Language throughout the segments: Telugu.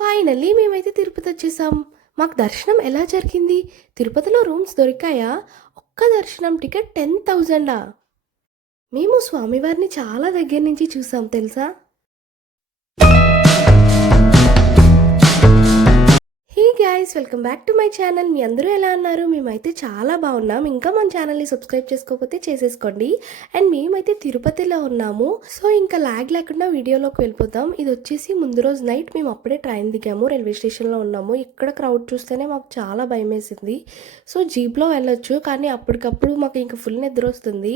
ఫైనల్లీ మేమైతే తిరుపతి వచ్చేసాం. మాకు దర్శనం ఎలా జరిగింది? తిరుపతిలో రూమ్స్ దొరికాయా? ఒక్క దర్శనం టికెట్ టెన్ థౌజండా? మేము స్వామివారిని చాలా దగ్గర నుంచి చూసాం తెలుసా? Hey guys welcome back to my channel మీ అందరూ ఎలా అన్నారు మేమైతే చాలా బాగున్నాం. ఇంకా మన ఛానల్ని సబ్స్క్రైబ్ చేసుకోకపోతే చేసేసుకోండి. అండ్ మేమైతే తిరుపతిలో ఉన్నాము. సో ఇంకా లాగ్ లేకుండా వీడియోలోకి వెళ్ళిపోతాం. ఇది వచ్చేసి ముందు రోజు నైట్ మేము అప్పుడే ట్రైన్ దిగాము. రైల్వే స్టేషన్లో ఉన్నాము. ఇక్కడ క్రౌడ్ చూస్తేనే మాకు చాలా భయం వేసింది సో జీప్లో వెళ్ళొచ్చు. కానీ అప్పటికప్పుడు మాకు ఇంకా ఫుల్ నిద్ర వస్తుంది.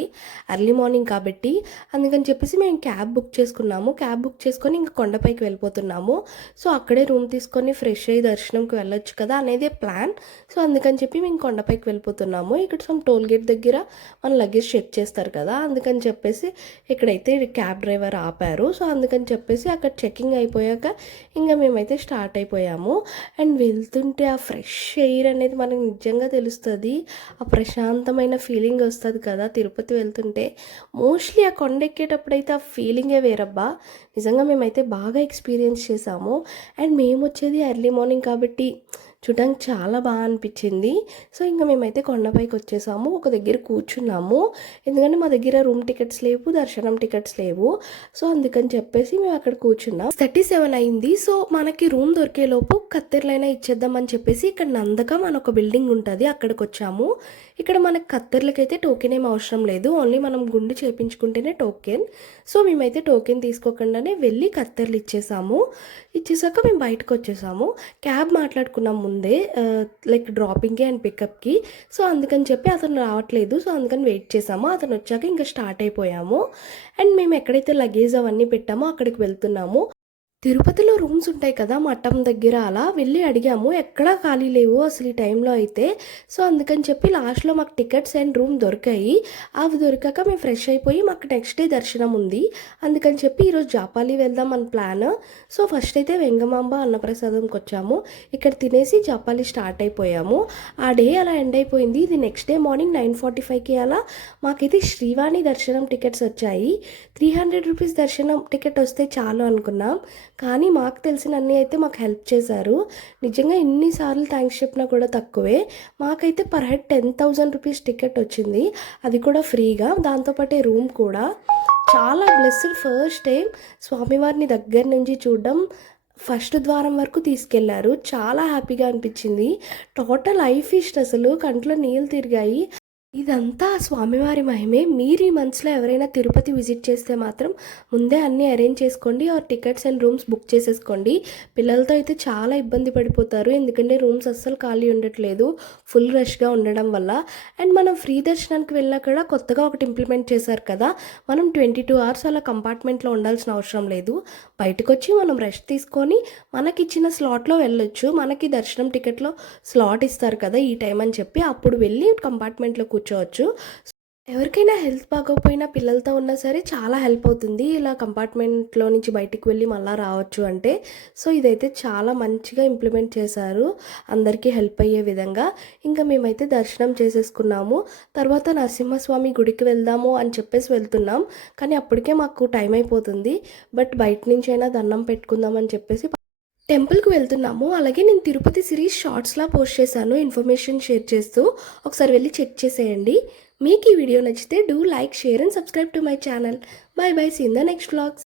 ఎర్లీ మార్నింగ్ కాబట్టి. అందుకని చెప్పేసి మేము క్యాబ్ బుక్ చేసుకున్నాము. క్యాబ్ బుక్ చేసుకొని ఇంకా కొండపైకి వెళ్ళిపోతున్నాము. సో అక్కడే రూమ్ తీసుకొని ఫ్రెష్ అయ్యి దర్శనంకి వెళ్ళొచ్చు. కదా అనేది ప్లాన్. సో అందుకని చెప్పి మేము కొండపైకి వెళ్ళిపోతున్నాము. ఇక్కడ సమ్ టోల్ గేట్ దగ్గర మన లగేజ్ చెక్ చేస్తారు కదా. అందుకని చెప్పేసి ఇక్కడైతే క్యాబ్ డ్రైవర్ ఆపారు. సో అందుకని చెప్పేసి అక్కడ చెకింగ్ అయిపోయాక ఇంకా మేమైతే స్టార్ట్ అయిపోయాము. అండ్ వెళ్తుంటే ఆ ఫ్రెష్ ఎయిర్ అనేది మనకు నిజంగా తెలుస్తుంది. ఆ ప్రశాంతమైన ఫీలింగ్ వస్తుంది కదా తిరుపతి వెళ్తుంటే. మోస్ట్లీ ఆ కొండ ఎక్కేటప్పుడు అయితే ఆ ఫీలింగే వేరబ్బా. నిజంగా మేమైతే బాగా ఎక్స్పీరియన్స్ చేసాము. అండ్ మేము వచ్చేది ఎర్లీ మార్నింగ్ కాబట్టి చూడడానికి చాలా బాగా అనిపించింది. సో ఇంకా మేమైతే కొండపైకి వచ్చేసాము. ఒక దగ్గర కూర్చున్నాము. ఎందుకంటే మా దగ్గర రూమ్ టికెట్స్ లేవు దర్శనం టికెట్స్ లేవు. సో అందుకని చెప్పేసి మేము అక్కడ కూర్చున్నాం. థర్టీ సెవెన్ అయింది. సో మనకి రూమ్ దొరికే లోపు ఇచ్చేద్దామని చెప్పేసి ఇక్కడ నందకం అని ఒక బిల్డింగ్ ఉంటుంది అక్కడికి వచ్చాము. ఇక్కడ మనకి కత్తెర్లకైతే టోకెన్ ఏం అవసరం లేదు. ఓన్లీ మనం గుండు చేపించుకుంటేనే టోకెన్ సో మేమైతే టోకెన్ తీసుకోకుండానే వెళ్ళి కత్తెర్లు ఇచ్చేసాము. ఇచ్చేసాక మేము బయటకు వచ్చేసాము. క్యాబ్ మాట్లాడుకున్నాం ముందు లైక్ డ్రాపింగ్కి అండ్ పికప్కి సో అందుకని చెప్పి అతను రావట్లేదు. సో అందుకని వెయిట్ చేసాము. అతను వచ్చాక ఇంకా స్టార్ట్ అయిపోయాము. అండ్ మేము ఎక్కడైతే లగేజ్ అవన్నీ పెట్టామో అక్కడికి వెళ్తున్నాము. తిరుపతిలో రూమ్స్ ఉంటాయి కదా మఠం దగ్గర అలా వెళ్ళి అడిగాము ఎక్కడా ఖాళీ లేవు అసలు ఈ టైంలో అయితే. సో అందుకని చెప్పి లాస్ట్లో మాకు టికెట్స్ అండ్ రూమ్ దొరికాయి. అవి దొరికాక మేము ఫ్రెష్ అయిపోయి మాకు నెక్స్ట్ డే దర్శనం ఉంది. అందుకని చెప్పి ఈరోజు జాపాలి వెళ్దాం అని ప్లాన్. సో ఫస్ట్ అయితే వెంగమాంబ అన్నప్రసాదంకి వచ్చాము. ఇక్కడ తినేసి జాపాలి స్టార్ట్ అయిపోయాము. ఆ డే అలా ఎండ్ అయిపోయింది. ఇది next day morning nine forty ఫైవ్కి అలా మాకైతే శ్రీవాణి దర్శనం టికెట్స్ వచ్చాయి. త్రీ హండ్రెడ్ రూపీస్ దర్శనం టికెట్ వస్తే చాలు అనుకున్నాం. కానీ మాకు తెలిసిన అన్నీ అయితే మాకు హెల్ప్ చేశారు. నిజంగా ఎన్నిసార్లు థ్యాంక్స్ చెప్పినా కూడా తక్కువే. మాకైతే per head ten thousand rupees ticket వచ్చింది. అది కూడా ఫ్రీగా. దాంతోపాటే రూమ్ కూడా. చాలా బ్లెస్డ్ ఫస్ట్ టైం స్వామివారిని దగ్గర నుంచి చూడడం ఫస్ట్ ద్వారం వరకు తీసుకెళ్ళారు. చాలా హ్యాపీగా అనిపించింది. టోటల్ ఐ ఫిస్ట్ అసలు. కంట్లో నీళ్ళు తిరిగాయి. ఇదంతా స్వామివారి మహిమే. మీరు ఈ మంత్స్లో ఎవరైనా తిరుపతి విజిట్ చేస్తే మాత్రం ముందే అన్నీ అరేంజ్ చేసుకోండి. ఆ టికెట్స్ అండ్ రూమ్స్ బుక్ చేసేసుకోండి. పిల్లలతో అయితే చాలా ఇబ్బంది పడిపోతారు. ఎందుకంటే రూమ్స్ అస్సలు ఖాళీ ఉండట్లేదు. ఫుల్ రష్గా ఉండడం వల్ల. అండ్ మనం ఫ్రీ దర్శనానికి వెళ్ళినా కూడా కొత్తగా ఒకటి ఇంప్లిమెంట్ చేశారు కదా. మనం ట్వంటీ టూ అవర్స్ అలా కంపార్ట్మెంట్లో ఉండాల్సిన అవసరం లేదు. బయటకు వచ్చి మనం రెస్ట్ తీసుకొని మనకి ఇచ్చిన స్లాట్లో వెళ్ళొచ్చు. మనకి దర్శనం టికెట్లో స్లాట్ ఇస్తారు కదా ఈ టైం అని చెప్పి అప్పుడు వెళ్ళి కంపార్ట్మెంట్లో కూర్చోవచ్చు. ఎవరికైనా హెల్త్ బాగోకపోయినా పిల్లలతో ఉన్నా సరే చాలా హెల్ప్ అవుతుంది. ఇలా కంపార్ట్మెంట్లో నుంచి బయటికి వెళ్ళి మళ్ళీ రావచ్చు అంటే. సో ఇదైతే చాలా మంచిగా ఇంప్లిమెంట్ చేశారు. అందరికీ హెల్ప్ అయ్యే విధంగా. ఇంకా మేమైతే దర్శనం చేసేసుకున్నాము. తర్వాత నరసింహస్వామి గుడికి వెళ్దాము అని చెప్పేసి వెళ్తున్నాం. కానీ అప్పటికే మాకు టైం అయిపోతుంది. బట్ బయట నుంచి అయినా దండం పెట్టుకుందాం అని చెప్పేసి టెంపుల్కి వెళ్తున్నాము. అలాగే నేను తిరుపతి సిరీస్ షార్ట్స్లా పోస్ట్ చేశాను. ఇన్ఫర్మేషన్ షేర్ చేస్తూ ఒకసారి వెళ్ళి చెక్ చేసేయండి. మీకు ఈ వీడియో నచ్చితే do like share and subscribe to my channel. Bye bye. See in the next vlogs.